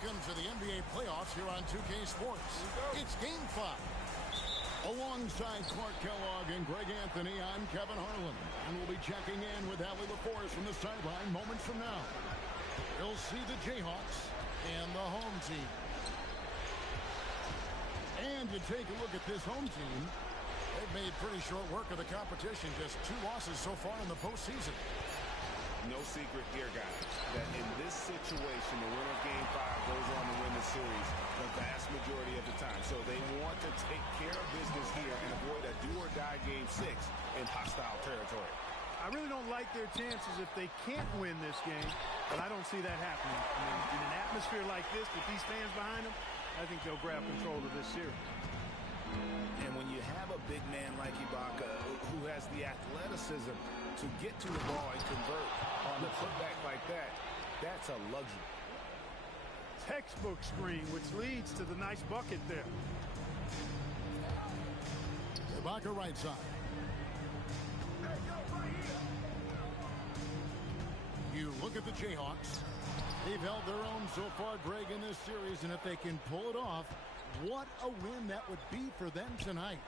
Welcome to the NBA playoffs here on 2K Sports. It's Game 5. Alongside Clark Kellogg and Greg Anthony, I'm Kevin Harlan. And we'll be checking in with Allie LaForce from the sideline moments from now. You'll see the Jayhawks and the home team. And you take a look at this home team. They've made pretty short work of the competition. Just 2 losses so far in the postseason. No secret here, guys, that in this situation, the winner of Game 5 goes on to win the series the vast majority of the time. So they want to take care of business here and avoid a do-or-die Game 6 in hostile territory. I really don't like their chances if they can't win this game, but I don't see that happening. I mean, in an atmosphere like this, with these fans behind them, I think they'll grab control of this series. And when you have a big man like Ibaka who has the athleticism to get to the ball and convert on the putback like that, that's a luxury. Textbook screen, which leads to the nice bucket there. Ibaka right side. You look at the Jayhawks. They've held their own so far, Greg, in this series, and if they can pull it off, what a win that would be for them tonight.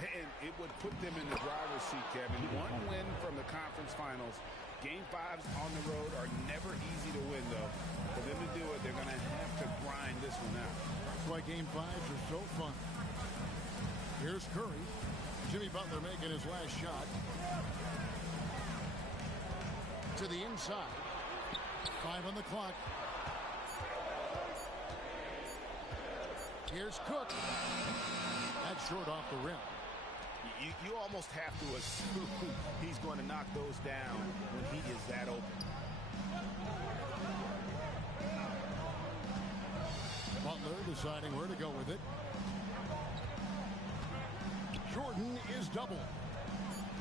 And it would put them in the driver's seat, Kevin. One win from the conference finals. Game 5s on the road are never easy to win, though. For them to do it, they're going to have to grind this one out. That's why Game 5s are so fun. Here's Curry. Jimmy Butler making his last shot. To the inside. 5 on the clock. Here's Cook. That's short off the rim. You almost have to assume he's going to knock those down when he is that open. Butler deciding where to go with it. Jordan is double.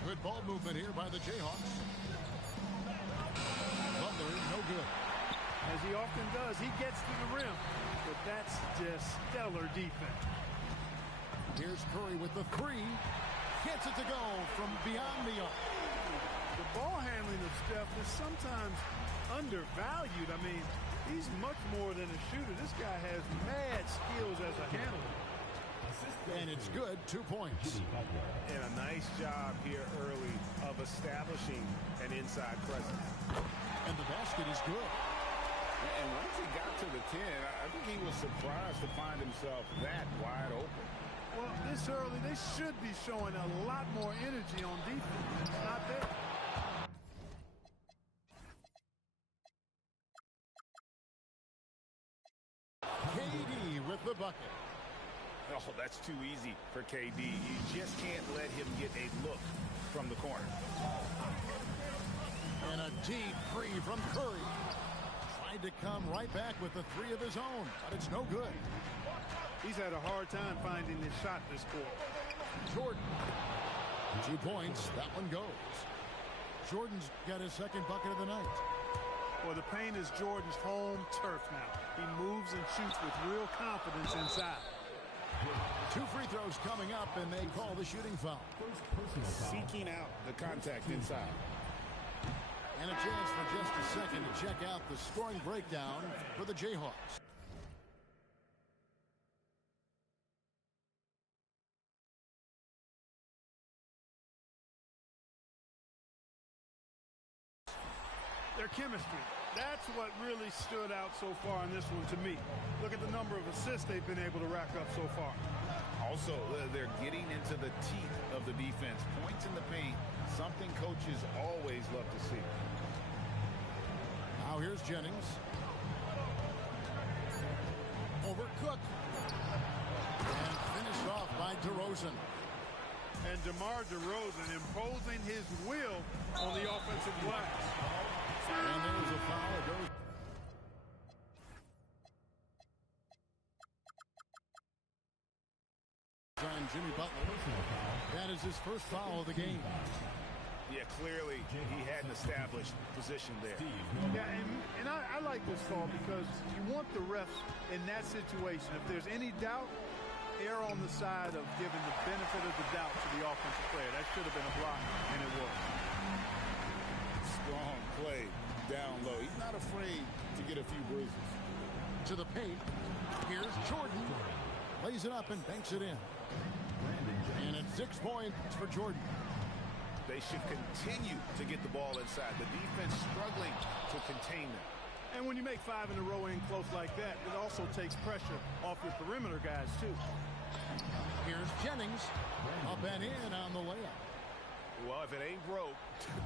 Good ball movement here by the Jayhawks. Butler, no good. As he often does, he gets to the rim. But that's just stellar defense. Here's Curry with the 3. Gets it to go from beyond the arc. The ball handling of Steph is sometimes undervalued. I mean, he's much more than a shooter. This guy has mad skills as a handler. And it's good, 2 points. And a nice job here early of establishing an inside presence. And the basket is good. And once he got to the 10, I think he was surprised to find himself that wide open. Well, this early, they should be showing a lot more energy on defense. It's not there. KD with the bucket. Oh, that's too easy for KD. You just can't let him get a look from the corner. And a deep 3 from Curry. Tried to come right back with the 3 of his own, but it's no good. He's had a hard time finding his shot this quarter. Jordan. 2 points. That one goes. Jordan's got his second bucket of the night. Well, the paint is Jordan's home turf now. He moves and shoots with real confidence inside. 2 free throws coming up, and they call the shooting foul. Seeking out the contact inside. And a chance for just a second to check out the scoring breakdown for the Jayhawks. Their chemistry. That's what really stood out so far in this one to me. Look at the number of assists they've been able to rack up so far. Also, they're getting into the teeth of the defense. Points in the paint, something coaches always love to see. Now here's Jennings. Over Cook. And finished off by DeRozan. And DeMar DeRozan imposing his will on the offensive glass. And there's a foul. It goes. On Jimmy Butler. That is his first foul of the game. Yeah, clearly he had an established position there. Yeah, and I like this call because you want the refs in that situation. If there's any doubt, err on the side of giving the benefit of the doubt to the offensive player. That should have been a block, and it was. Strong play down low. He's not afraid to get a few bruises. To the paint. Here's Jordan. Lays it up and banks it in. And it's 6 points for Jordan. They should continue to get the ball inside. The defense struggling to contain them. And when you make 5 in a row in close like that, it also takes pressure off your perimeter guys, too. Here's Jennings. Up and in on the layup. Well, if it ain't broke,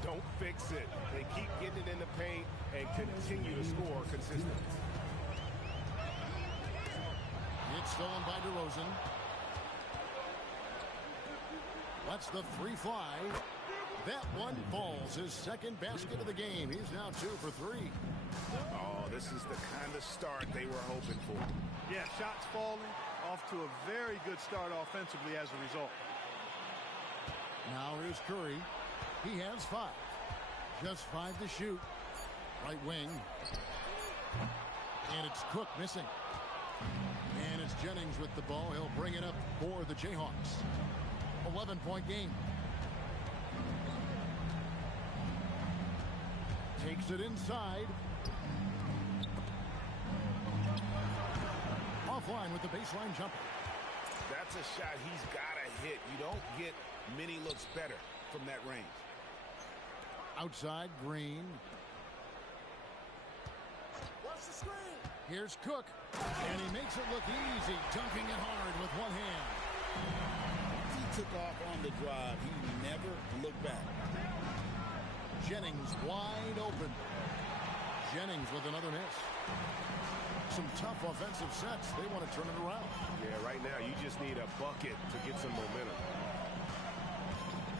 don't fix it. They keep getting it in the paint and continue to score consistently. It's stolen by DeRozan. Lets the three fly. That one falls. His second basket of the game. He's now 2 for 3. Oh, this is the kind of start they were hoping for. Yeah, shots falling. Off to a very good start offensively as a result. Now here's Curry. He has 5. Just 5 to shoot. Right wing. And it's Cook missing. And it's Jennings with the ball. He'll bring it up for the Jayhawks. 11-point game. Takes it inside. Offline with the baseline jumper. That's a shot he's got to hit. You don't get many looks better from that range. Outside, Green. Watch the screen. Here's Cook. And he makes it look easy, dunking it hard with one hand. He took off on the drive. He never looked back. Jennings wide open. Jennings with another miss. Some tough offensive sets. They want to turn it around. Yeah, right now you just need a bucket to get some momentum.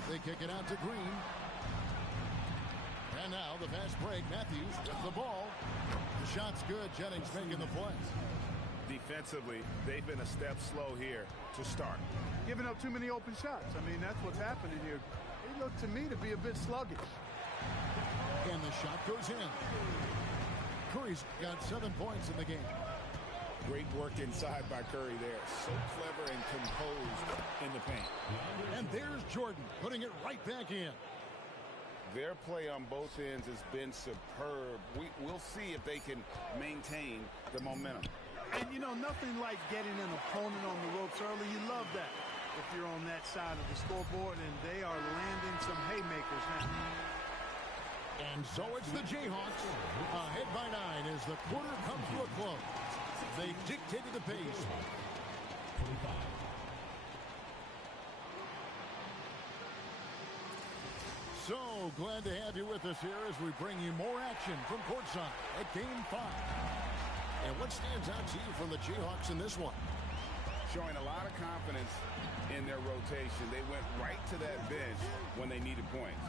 They kick it out to Green. And now the fast break. Matthews with the ball. The shot's good. Jennings making the play. Defensively, they've been a step slow here to start. Giving up too many open shots. I mean, that's what's happening here. They look to me to be a bit sluggish. And the shot goes in. Curry's got 7 points in the game. Great work inside by Curry there. So clever and composed in the paint. And there's Jordan putting it right back in. Their play on both ends has been superb. We'll see if they can maintain the momentum. And, you know, nothing like getting an opponent on the ropes early. You love that if you're on that side of the scoreboard, and they are landing some haymakers now. And so it's the Jayhawks ahead by 9 as the quarter comes to a close. They dictated the pace. So glad to have you with us here as we bring you more action from courtside at Game 5. And what stands out to you from the Jayhawks in this one? Showing a lot of confidence in their rotation. They went right to that bench when they needed points.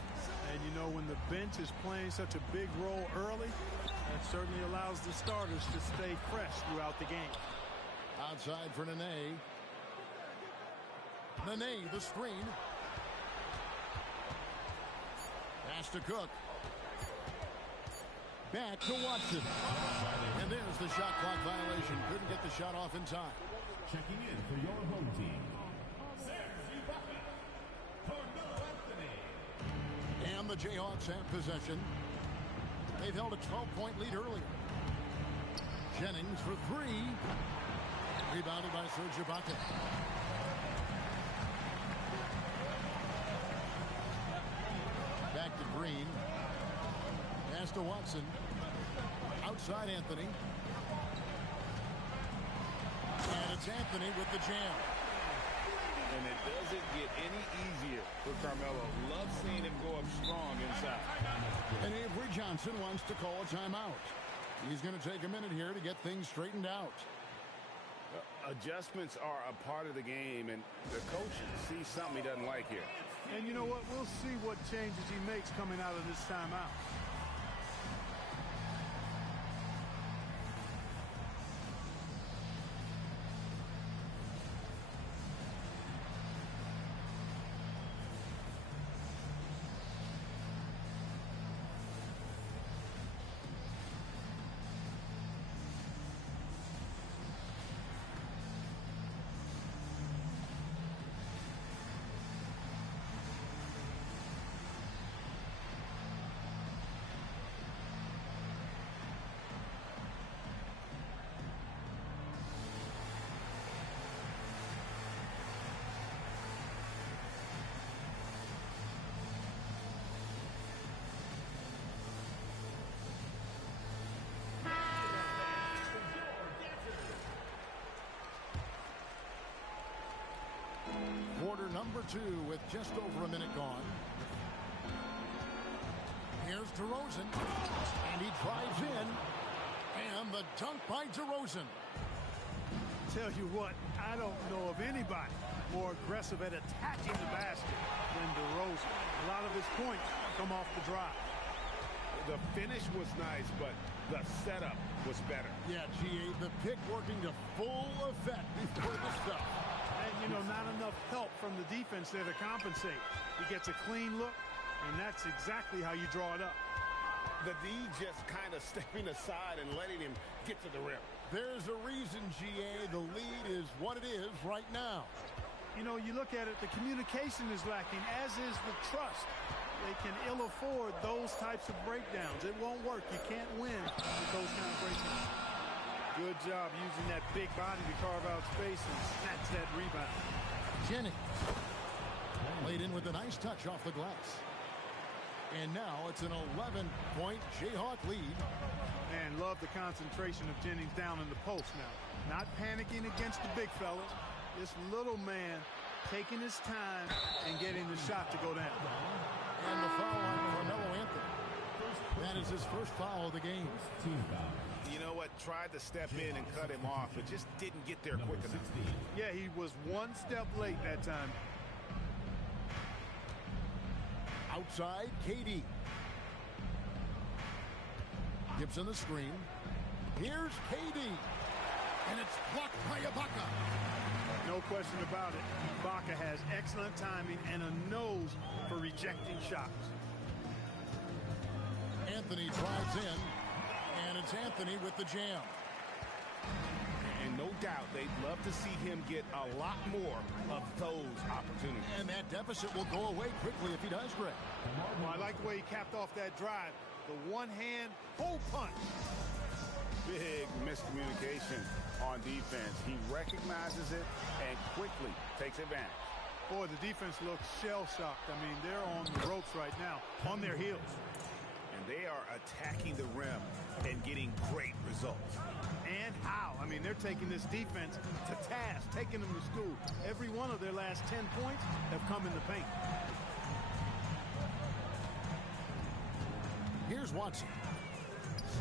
And, you know, when the bench is playing such a big role early, that certainly allows the starters to stay fresh throughout the game. Outside for Nene. Nene, the screen. Pass to Cook. Back to Watson. And there's the shot clock violation. Couldn't get the shot off in time. Checking in for your home team. And the Jayhawks have possession. They've held a 12-point lead earlier. Jennings for 3. Rebounded by Serge Ibaka. Back to Green. Pass to Watson. Outside Anthony. And it's Anthony with the jam. And it doesn't get any easier for Carmelo. Love seeing him go up strong inside. And Avery Johnson wants to call a timeout. He's going to take a minute here to get things straightened out. Adjustments are a part of the game, and the coach sees something he doesn't like here. And you know what? We'll see what changes he makes coming out of this timeout. two with just over a minute gone. Here's DeRozan, and he drives in, and the dunk by DeRozan. Tell you what, I don't know of anybody more aggressive at attacking the basket than DeRozan. A lot of his points come off the drive. The finish was nice, but the setup was better. Yeah, GA, the pick working to full effect before the stuff. And, you know, not enough help from the defense there to compensate. He gets a clean look, and that's exactly how you draw it up. The D just kind of stepping aside and letting him get to the rim. There's a reason, GA, the lead is what it is right now. You know, you look at it, the communication is lacking, as is the trust. They can ill afford those types of breakdowns. It won't work. You can't win with those kind of breakdowns. Good job using that big body to carve out space and snatch that rebound. Jennings laid in with a nice touch off the glass. And now it's an 11-point Jayhawk lead. Man, love the concentration of Jennings down in the post now. Not panicking against the big fella. This little man taking his time and getting the shot to go down. And the foul on Carmelo Anthony. That is his first foul of the game. You know what? Tried to step in and cut him off, but just didn't get there quick enough. Yeah, he was one step late that time. Outside, KD. Gibson the screen. Here's KD. And it's blocked by Ibaka. No question about it. Ibaka has excellent timing and a nose for rejecting shots. Anthony drives in, and it's Anthony with the jam. And no doubt they'd love to see him get a lot more of those opportunities. And that deficit will go away quickly if he does, Greg. Well, I like the way he capped off that drive. The one-hand full punch. Big miscommunication on defense. He recognizes it and quickly takes advantage. Boy, the defense looks shell-shocked. I mean, they're on the ropes right now, on their heels. And they are attacking the rim and getting great results. And how? I mean, they're taking this defense to task, taking them to school. Every one of their last 10 points have come in the paint. Here's Watson.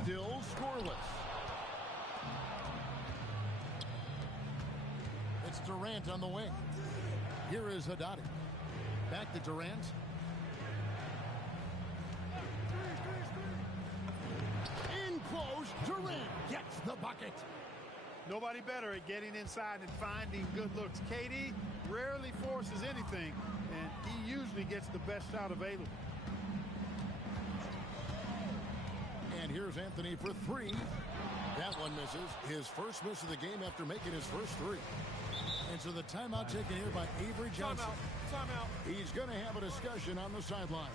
Still scoreless. It's Durant on the wing. Here is Haddadi. Back to Durant. In close, Durant gets the bucket. Nobody better at getting inside and finding good looks. KD rarely forces anything, and he usually gets the best shot available. And here's Anthony for three. That one misses. His first miss of the game after making his first three. And so the timeout taken here by Avery Johnson. Timeout. He's going to have a discussion on the sideline.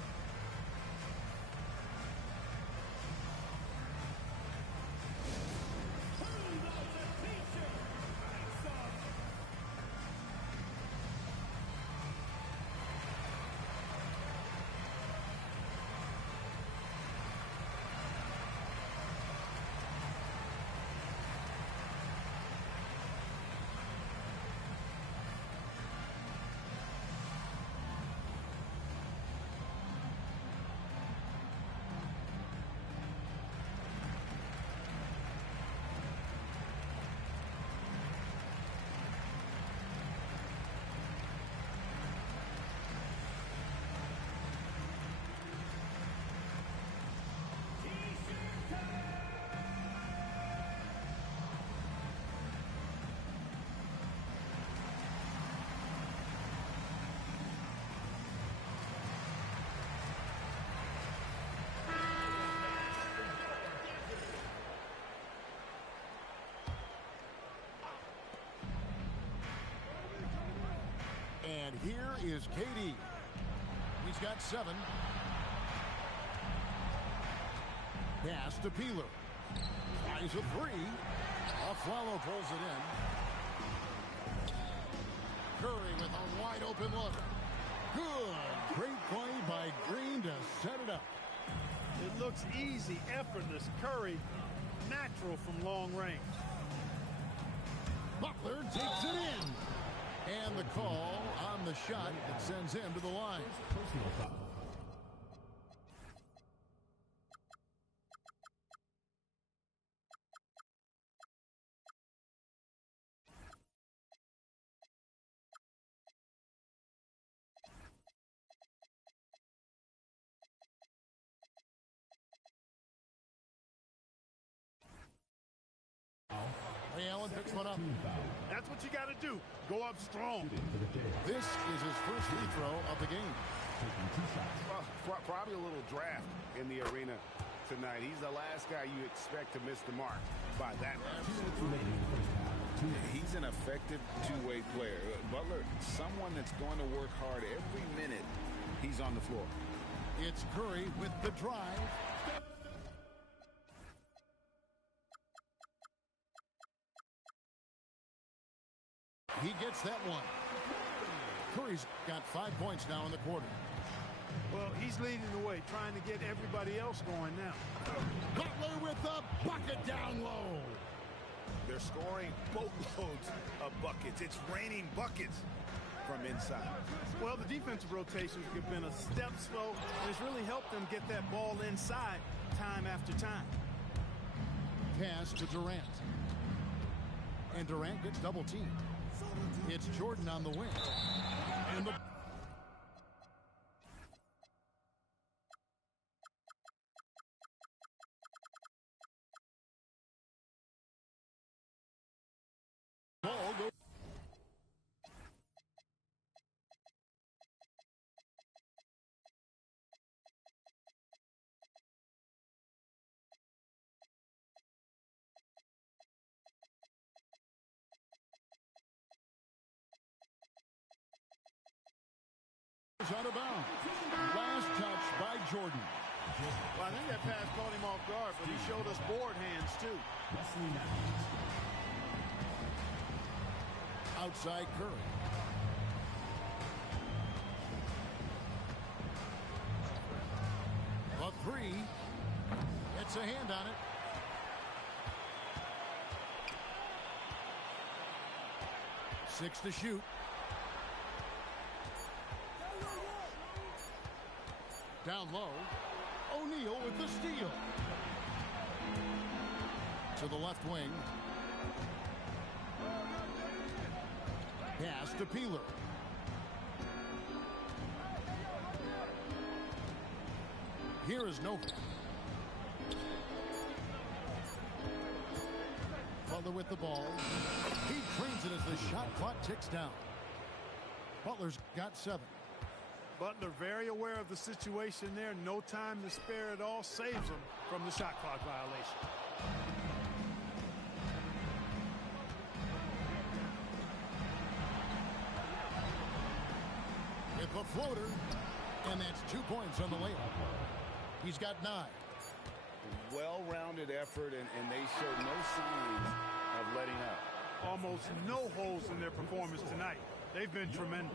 And here is KD. He's got 7. Pass to Peeler. Tries a 3. Afflalo pulls it in. Curry with a wide open look. Good. Great play by Green to set it up. It looks easy, effortless. Curry, natural from long range. Butler takes it in. And the call on the shot that sends him to the line. Personal foul. Ray Allen picks one up. That's what you got to do. Go up strong. This is his first free throw of the game. Well, probably a little draft in the arena tonight. He's the last guy you expect to miss the mark by that much. He's an effective two-way player. Butler, someone that's going to work hard every minute he's on the floor. It's Curry with the drive. He gets that one. Curry's got 5 points now in the quarter. Well, he's leading the way, trying to get everybody else going now. Butler with the bucket down low. They're scoring boatloads of buckets. It's raining buckets from inside. Well, the defensive rotations have been a step slow, and it's really helped them get that ball inside time after time. Pass to Durant. And Durant gets double teamed. It's Jordan on the wing. And the ball goes. Out of bounds. Last touch by Jordan. Well, I think that pass caught him off guard, but he showed us board hands, too. Outside Curry. A three. Gets a hand on it. Six to shoot. Down low. O'Neal with the steal. To the left wing. Pass to Peeler. Here is Nova. Butler with the ball. He trains it as the shot clock ticks down. Butler's got 7. Butler very aware of the situation there. No time to spare at all. Saves him from the shot clock violation. With the floater. And that's 2 points on the layup. He's got 9. Well-rounded effort, and they showed no signs of letting up. Almost no holes in their performance tonight. They've been tremendous.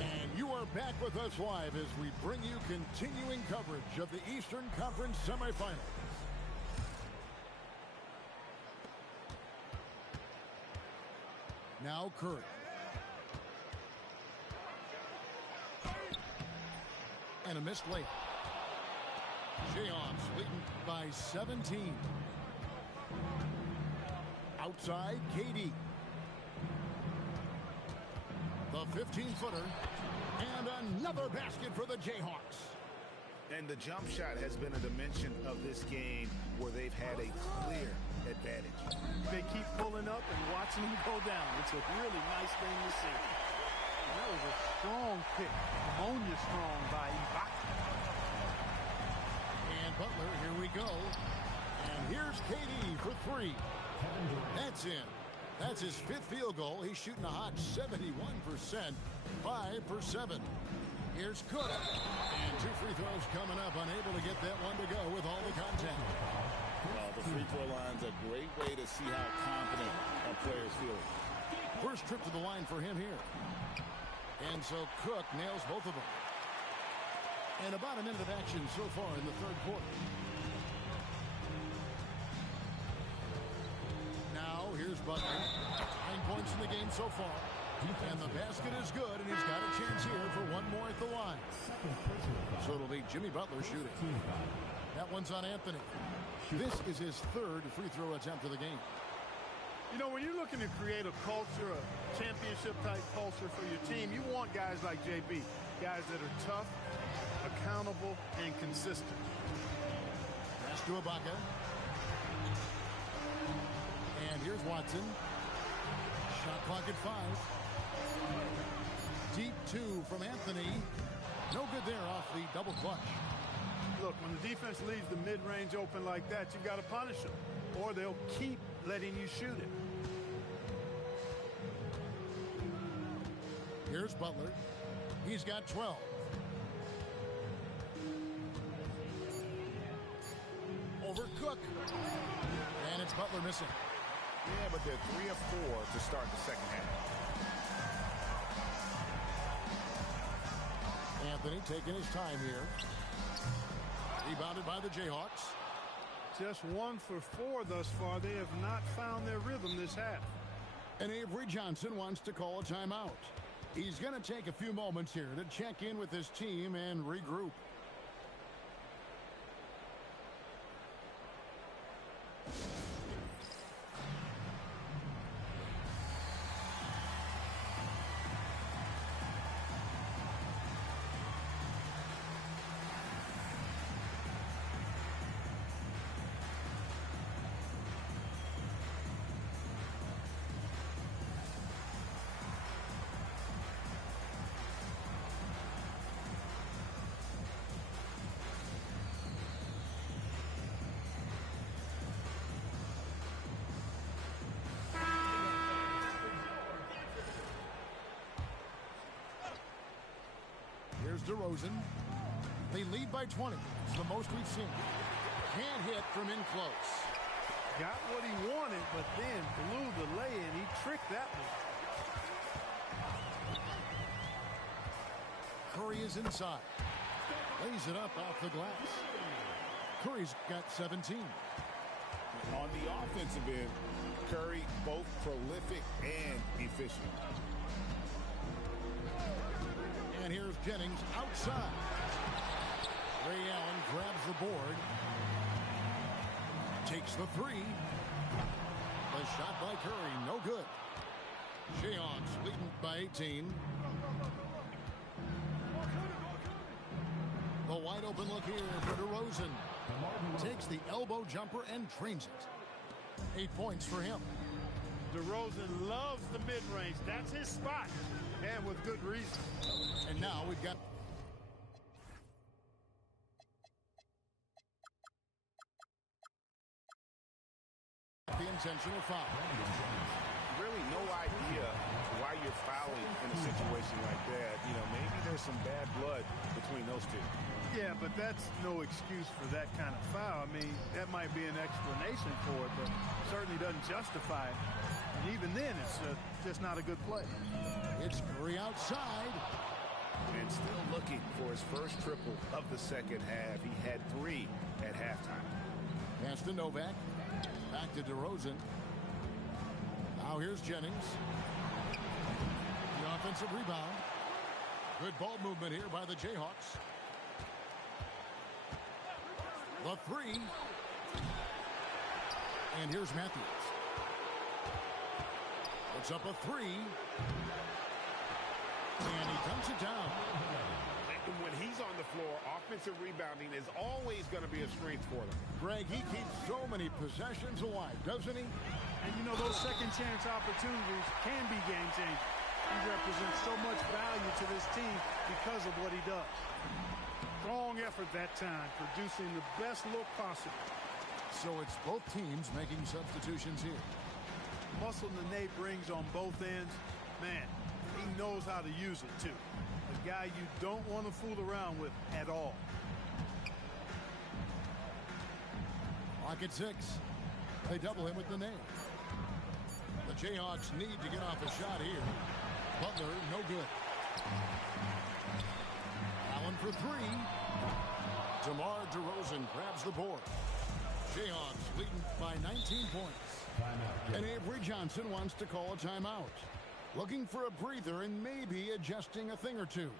And you are back with us live as we bring you continuing coverage of the Eastern Conference semifinals. Now Curry. And a missed layup. Jayhawks leading by 17. Outside, KD. The 15-footer. And another basket for the Jayhawks. And the jump shot has been a dimension of this game where they've had a clear advantage. They keep pulling up and watching him go down. It's a really nice thing to see. And that was a strong pick. Ammonia strong by Ibaka. And Butler, here we go. And here's KD for 3. That's in. That's his 5th field goal. He's shooting a hot 71%. 5 for 7. Here's Cook. And 2 free throws coming up. Unable to get that one to go with all the contact. Well, the free throw line's a great way to see how confident a player's feeling. First trip to the line for him here. And so Cook nails both of them. And about a minute of action so far in the 3rd quarter. Now here's Here's Butler. 9 points in the game so far. And the basket is good, and he's got a chance here for one more at the line. So it'll be Jimmy Butler shooting. That one's on Anthony. This is his third free throw attempt of the game. You know, when you're looking to create a culture, a championship-type culture for your team, you want guys like JB, guys that are tough, accountable, and consistent. Pass to Ibaka. And here's Watson. Shot clock at 5. Deep 2 from Anthony. No good there off the double clutch. Look, when the defense leaves the mid-range open like that, you've got to punish them, or they'll keep letting you shoot it. Here's Butler. He's got 12. Over Cook. And it's Butler missing. Yeah, but they're 3 of 4 to start the second half. Anthony taking his time here. Rebounded by the Jayhawks. Just 1 for 4 thus far. They have not found their rhythm this half. And Avery Johnson wants to call a timeout. He's going to take a few moments here to check in with his team and regroup. DeRozan. They lead by 20. It's the most we've seen. Can't hit from in close. Got what he wanted, but then blew the lay-in. He tricked that one. Curry is inside. Lays it up off the glass. Curry's got 17. On the offensive end, Curry both prolific and efficient. And here's Jennings outside. Ray Allen grabs the board. Takes the 3. The shot by Curry, no good. Jayhawks leading by 18. The wide open look here for DeRozan. Takes the elbow jumper and drains it. 8 points for him. DeRozan loves the mid-range. That's his spot. And with good reason. And now we've got the intentional foul. Really no idea why you're fouling in a situation like that. You know, maybe there's some bad blood between those two. Yeah, but that's no excuse for that kind of foul. I mean, that might be an explanation for it, but certainly doesn't justify it. And even then, it's just not a good play. It's Curry outside. And still looking for his first triple of the second half. He had 3 at halftime. Pass to Novak. Back to DeRozan. Now here's Jennings. The offensive rebound. Good ball movement here by the Jayhawks. The 3. And here's Matthews. Puts up a 3. And he dumps it down. When he's on the floor, offensive rebounding is always going to be a strength for them. Greg, he keeps so many possessions alive, doesn't he? And, you know, those second chance opportunities can be game-changing. He represents so much value to this team because of what he does. Strong effort that time, producing the best look possible. So it's both teams making substitutions here. Muscle that Nate brings on both ends, man, he knows how to use it, too. A guy you don't want to fool around with at all. Clock at 6. They double him with the nail. The Jayhawks need to get off a shot here. Butler, no good. Allen for 3. DeMar DeRozan grabs the board. Jayhawks leading by 19 points. Timeout. And Avery Johnson wants to call a timeout. Looking for a breather and maybe adjusting a thing or two.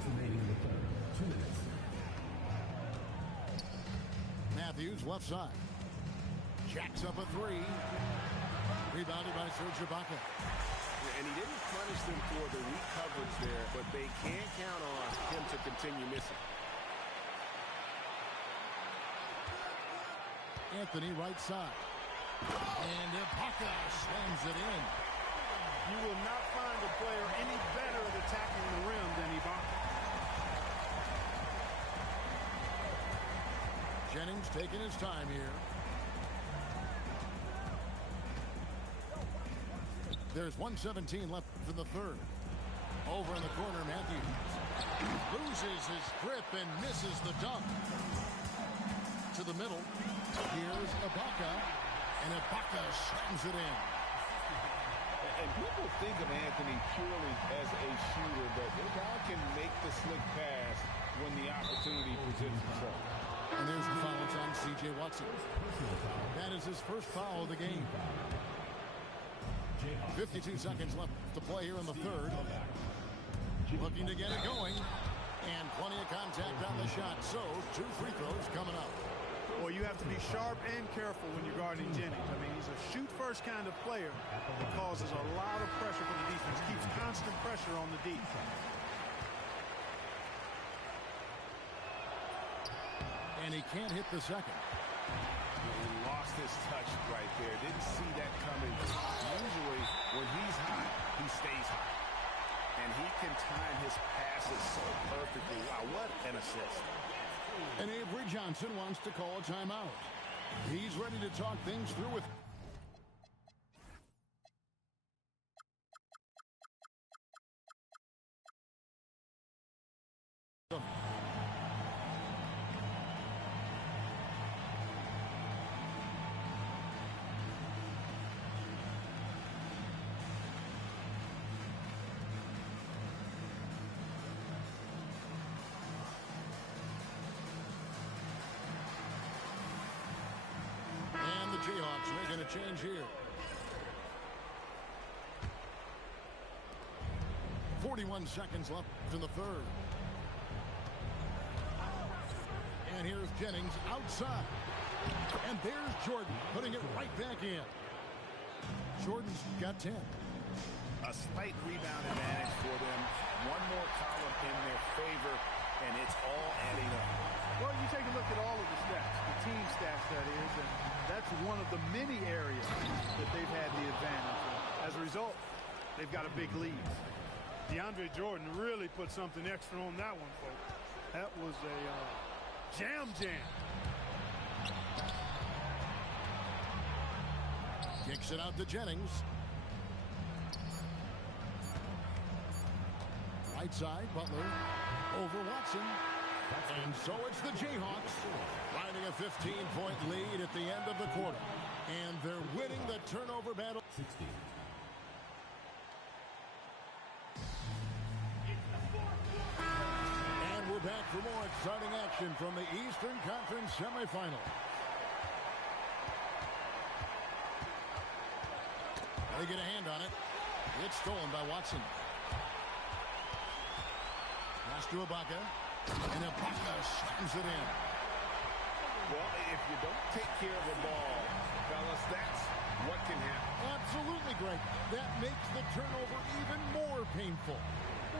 Remaining in the third. 2 minutes. Matthews left side. Jacks up a three. Rebounded by Serge Ibaka. And he didn't punish them for the weak coverage there, but they can't count on him to continue missing. Anthony right side. And Ibaka slams it in. You will not find a player any better at attacking the rim than Ibaka. Jennings taking his time here. There's 1:17 left in the third. Over in the corner, Matthews loses his grip and misses the dunk. To the middle. Here's Ibaka. And Ibaka slams it in. And people think of Anthony purely as a shooter, but this guy can make the slick pass when the opportunity presents itself. And there's the foul on C.J. Watson. That is his first foul of the game. 52 seconds left to play here in the third. Looking to get it going. And plenty of contact on the shot. So, 2 free throws coming up. Well, you have to be sharp and careful when you're guarding Jennings. I mean, he's a shoot-first kind of player that causes a lot of pressure for the defense, keeps constant pressure on the D. And he can't hit the second. He lost his touch right there. Didn't see that coming. Usually, when he's hot, he stays hot. And he can time his passes so perfectly. Wow, what an assist. And Avery Johnson wants to call a timeout. He's ready to talk things through with them. Jayhawks making a change here. 41 seconds left in the third. And here's Jennings outside. And there's Jordan putting it right back in. Jordan's got 10. A slight rebound advantage for them. One more column in their favor, and it's all adding up. Well, you take a look at all of the stats, the team stats, that is, and that's one of the many areas that they've had the advantage. As a result, they've got a big lead. DeAndre Jordan really put something extra on that one, folks. That was a jam. Kicks it out to Jennings. Right side, Butler. Over Watson. And so it's the Jayhawks riding a 15-point lead at the end of the quarter. And they're winning the turnover battle. 16. And we're back for more exciting action from the Eastern Conference semifinal. They get a hand on it. It's stolen by Watson. Pass to Ibaka. And Ibaka slams it in. Well, if you don't take care of the ball, fellas, that's what can happen. Absolutely, Greg. That makes the turnover even more painful.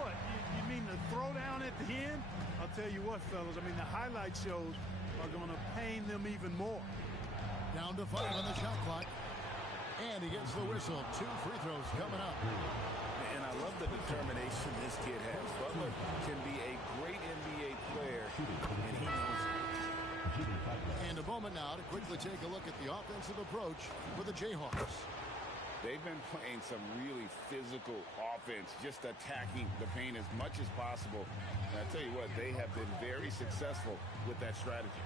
What, you mean the throwdown at the end? I'll tell you what, fellas, I mean, the highlight shows are going to pain them even more. Down to 5 on the shot clock. And he gets the whistle. 2 free throws coming up. And I love the determination this kid has. Butler can be a great NBA player, and he knows it. And a moment now to quickly take a look at the offensive approach for the Jayhawks. They've been playing some really physical offense, just attacking the paint as much as possible. And I tell you what, they have been very successful with that strategy.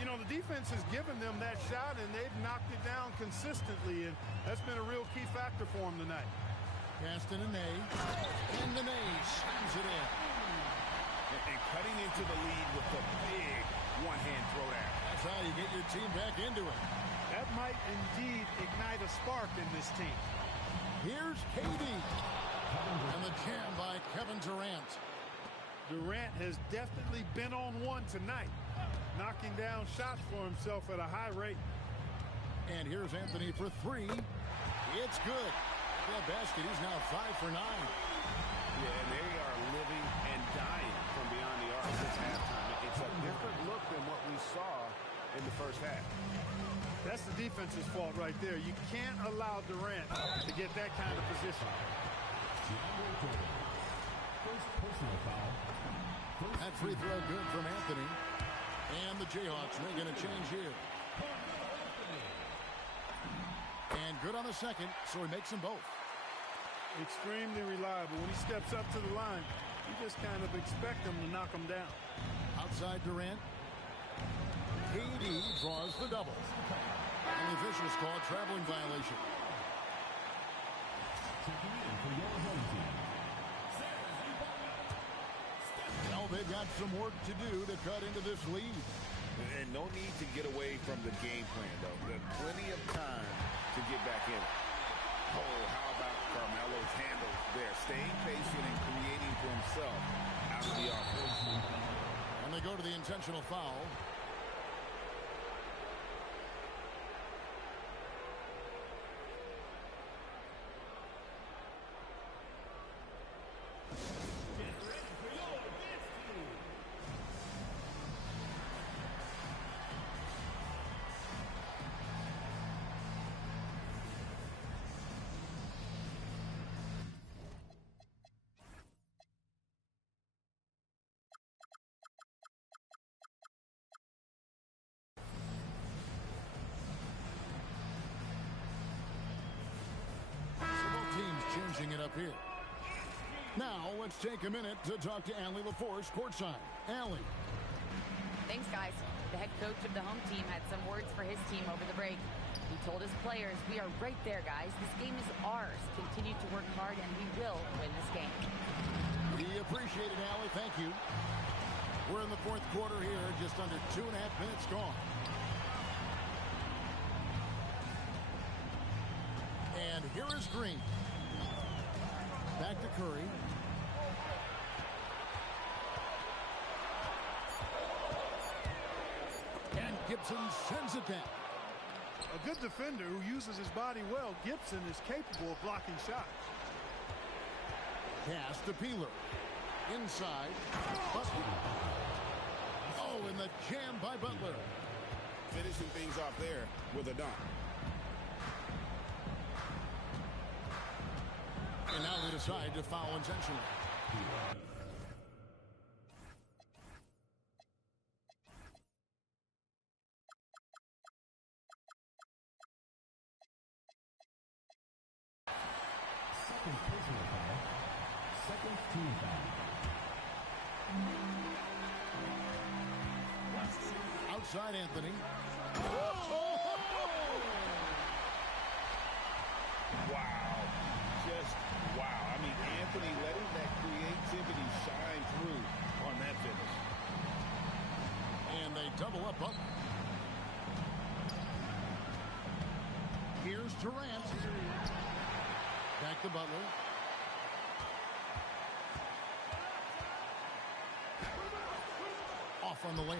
You know, the defense has given them that shot, and they've knocked it down consistently, and that's been a real key factor for them tonight. Cast in a Ney, and the Ney slams it in. And cutting into the lead with the big one-hand throwdown. That's how you get your team back into it. That might indeed ignite a spark in this team. Here's KD. And the jam by Kevin Durant. Durant has definitely been on one tonight, knocking down shots for himself at a high rate. And here's Anthony for 3. It's good. That basket, he's now 5 for 9. Yeah, and they are living and dying from beyond the arc this halftime. It's a different look than what we saw in the first half. That's the defense's fault right there. You can't allow Durant to get that kind of position. That free throw good from Anthony. And the Jayhawks making a change here. And good on the second, so he makes them both. Extremely reliable. When he steps up to the line, you just kind of expect him to knock him down. Outside Durant. KD draws the double. And the officials call a traveling violation. Well, they've got some work to do to cut into this lead. And no need to get away from the game plan, though. There's plenty of time to get back in. Oh, how about Carmelo's handle there? Staying patient and creating for himself out of the offense. And they go to the intentional foul. Changing it up here. Now, let's take a minute to talk to Allie LaForce courtside. Allie. Thanks, guys. The head coach of the home team had some words for his team over the break. He told his players, "We are right there, guys. This game is ours. Continue to work hard, and we will win this game." We appreciate it, Allie. Thank you. We're in the fourth quarter here. Just under 2.5 minutes gone. And here is Green. Back to Curry. And Gibson sends it down. A good defender who uses his body well, Gibson is capable of blocking shots. Pass to Peeler. Inside. Butler. Oh, and the jam by Butler. Finishing things off there with a dunk. And now they decide to foul intentionally. Second personal foul. Second team foul. Outside Anthony. Wow. Just wow. I mean, Anthony letting that creativity shine through on that finish. And they double up Butler. Here's Durant. Back to Butler. off on the layup.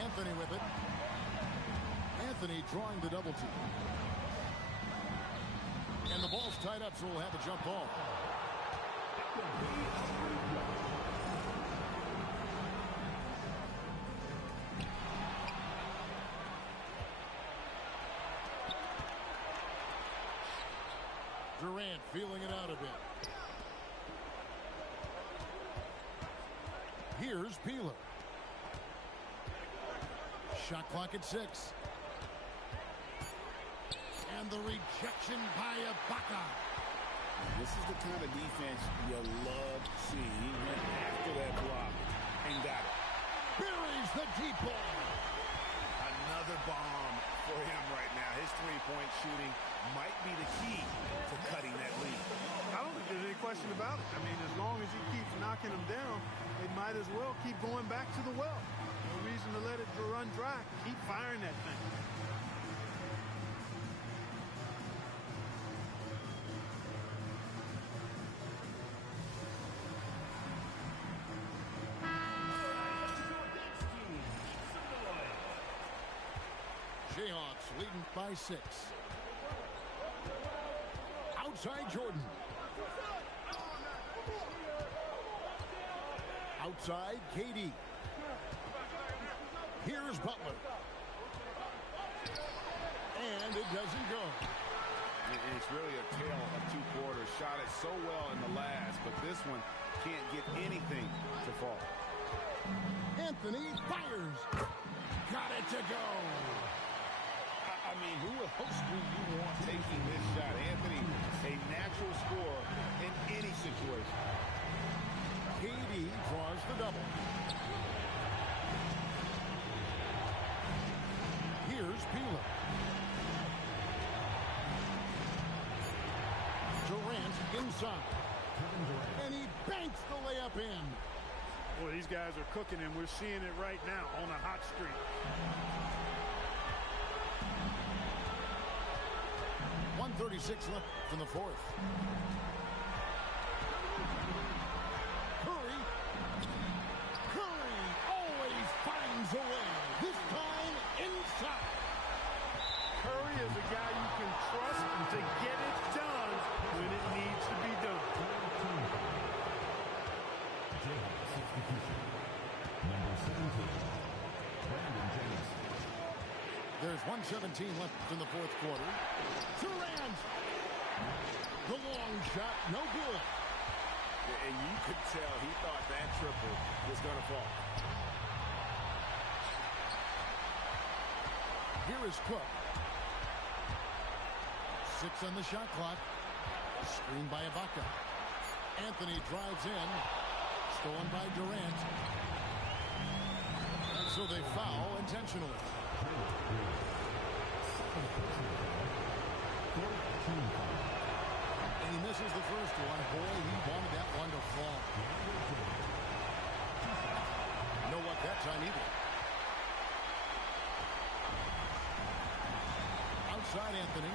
Anthony with it. Anthony drawing the double team. And the ball's tied up, so we'll have a jump ball. Durant feeling it out a bit. Here's Peeler. Shot clock at 6. And the rejection by Ibaka. This is the kind of defense you love to see. He went after that block and got it. Buries the deep ball. Another bomb for him right now. His three-point shooting might be the key to cutting that lead. I don't think there's any question about it. I mean, as long as he keeps knocking them down, they might as well keep going back to the well. No reason to let it run dry. Keep firing that thing. Jayhawks leading by 6. Outside Jordan. Outside KD. Here's Butler. And it doesn't go. It's really a tale of two quarters. Shot it so well in the last, but this one can't get anything to fall. Anthony fires. Got it to go. I mean, who else do you want taking this shot? Anthony, a natural scorer in any situation. KD draws the double. Here's Peeler. Durant inside. And he banks the layup in. Boy, these guys are cooking, and we're seeing it right now on a hot streak. .36 left in the fourth. Curry always finds a way. This time inside. Curry is a guy you can trust to get it done when it needs to be done. Number 17, Brandon James. There's 1:17 left in the fourth quarter. Durant! The long shot, no good. And you could tell he thought that triple was going to fall. Here is Cook. 6 on the shot clock. Screened by Ibaka. Anthony drives in. Stolen by Durant. And so they foul intentionally. And he misses the first one. Boy, he wanted that one to fall. No luck that time either. Outside Anthony.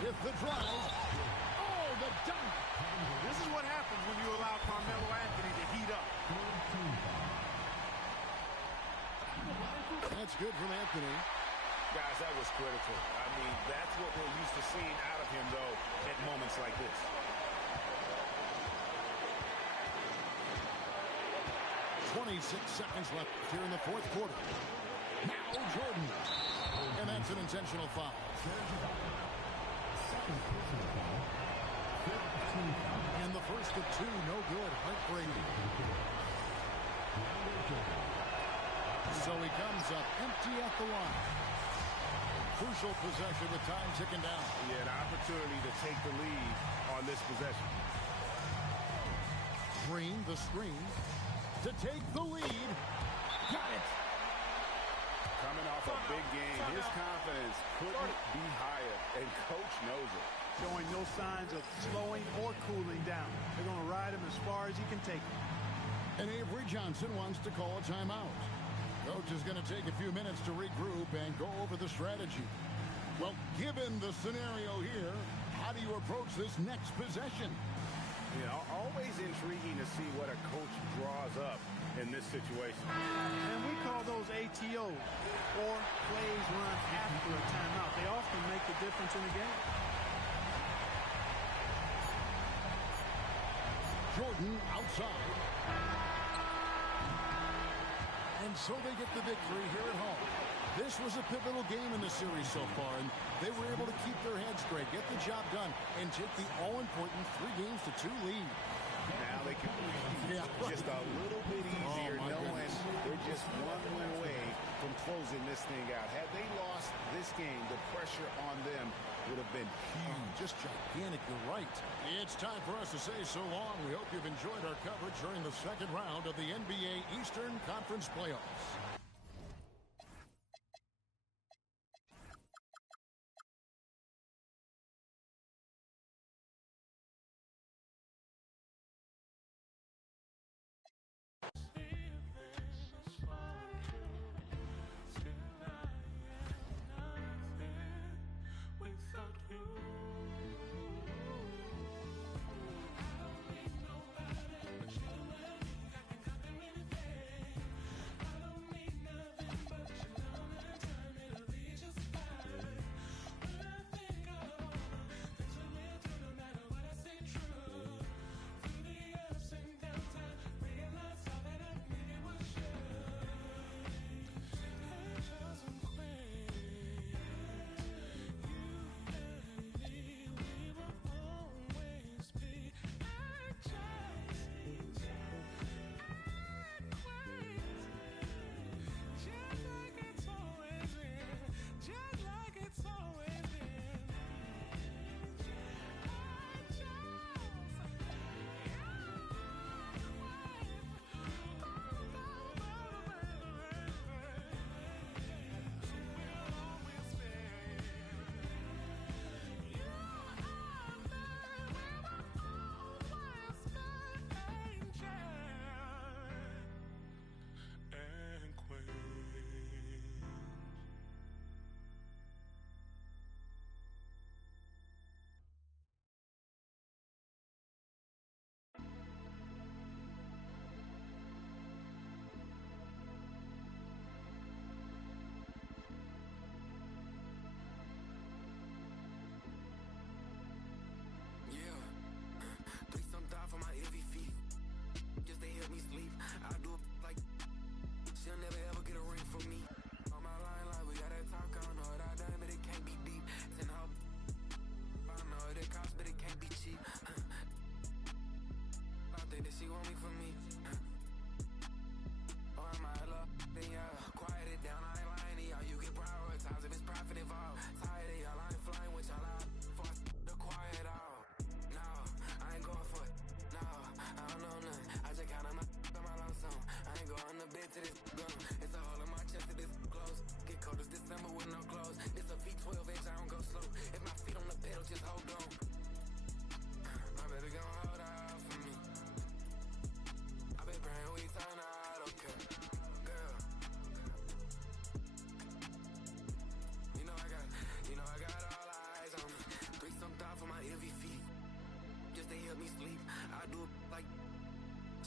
With the drive. Oh, the dunk. This is what happens when you allow Carmelo Anthony to heat up. That's good from Anthony. Guys, that was critical. I mean, that's what we're used to seeing out of him, though, at moments like this. .26 seconds left here in the fourth quarter. Now Jordan. And that's an intentional foul. And the first of 2, no good. Heartbreaking. So he comes up empty at the line. Crucial possession with time ticking down. He had an opportunity to take the lead on this possession. Green, the screen, to take the lead. Got it. Coming off a big game, his confidence couldn't be higher, and Coach knows it. Showing no signs of slowing or cooling down. They're going to ride him as far as he can take him. And Avery Johnson wants to call a timeout. Coach is going to take a few minutes to regroup and go over the strategy. Well, given the scenario here, how do you approach this next possession? Always intriguing to see what a coach draws up in this situation. And we call those ATOs, or plays run after a timeout. They often make the difference in the game. Jordan outside. And so they get the victory here at home. This was a pivotal game in the series so far, and they were able to keep their heads straight, get the job done, and take the all-important 3-2 lead. Now they can just a little bit easier knowing they're just one win away from closing this thing out. Had they lost this game, the pressure on them would have been huge. Just gigantic, you're right. It's time for us to say so long. We hope you've enjoyed our coverage during the second round of the NBA Eastern Conference Playoffs.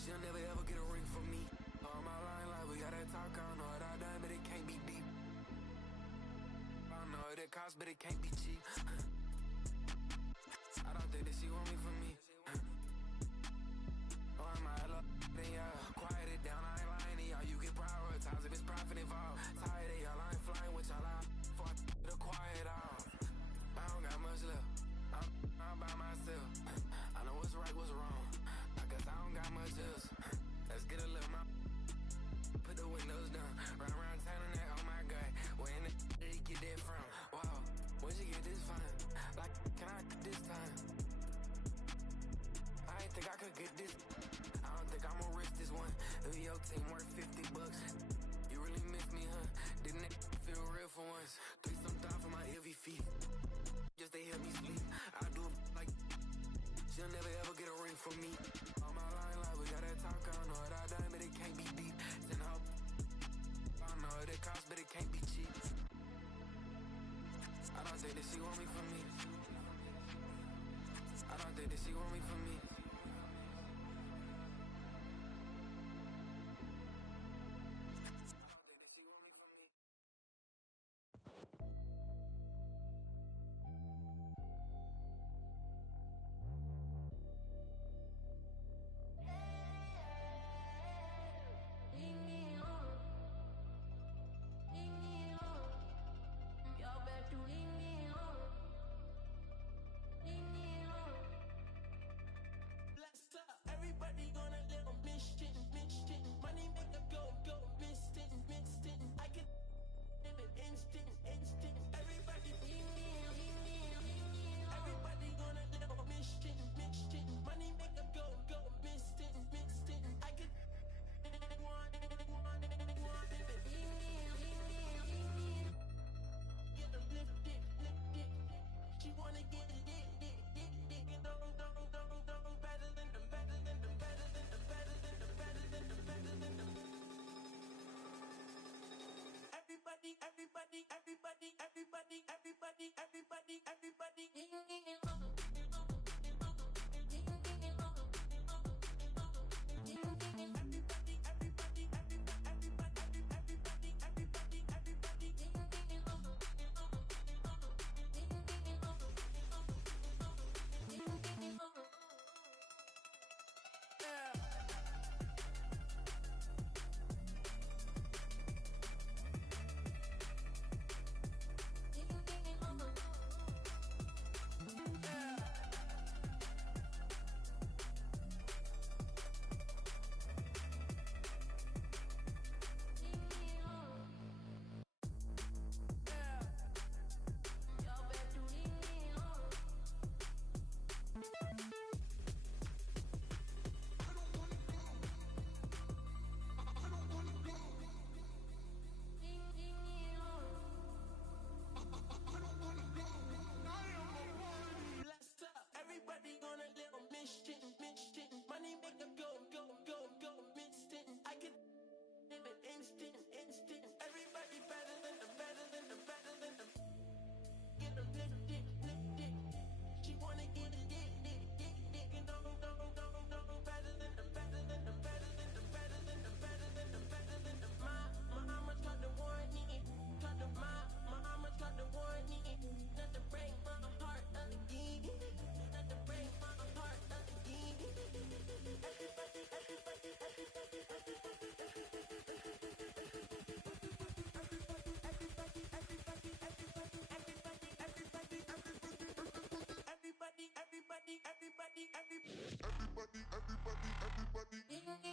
She'll never ever get a ring from me. On my line, like we got that talk, I don't know what I done, but it can't be deep. I don't know what it costs, but it can't be cheap. I don't think that she want me for me. Oh, I might love, then yeah, quiet it down, I ain't lying to y'all. You get prioritized if it's profit involved. Tired of y'all, I ain't flying with y'all, I fuck the quiet off. I don't got much left, I'm by myself. I know what's right, what's wrong. I guess I don't got much else. Let's get a little more. Put the windows down. Run around town and that, oh my God. Where in the did he get that from? Wow, where'd you get this from? Like, can I get this time? I ain't think I could get this. I don't think I'ma risk this one. If your team worth $50, you really miss me, huh? Didn't it feel real for once? 3-some for my heavy feet. Just to help me sleep. I do it like she'll never ever get a ring from me. On my line, like we got that talk, I don't know what I done, but it can't be deep. Send her, I don't know what it costs, but it can't be cheap. I don't think that she want me for me. I don't think that she want me for me. everybody, everybody, everybody.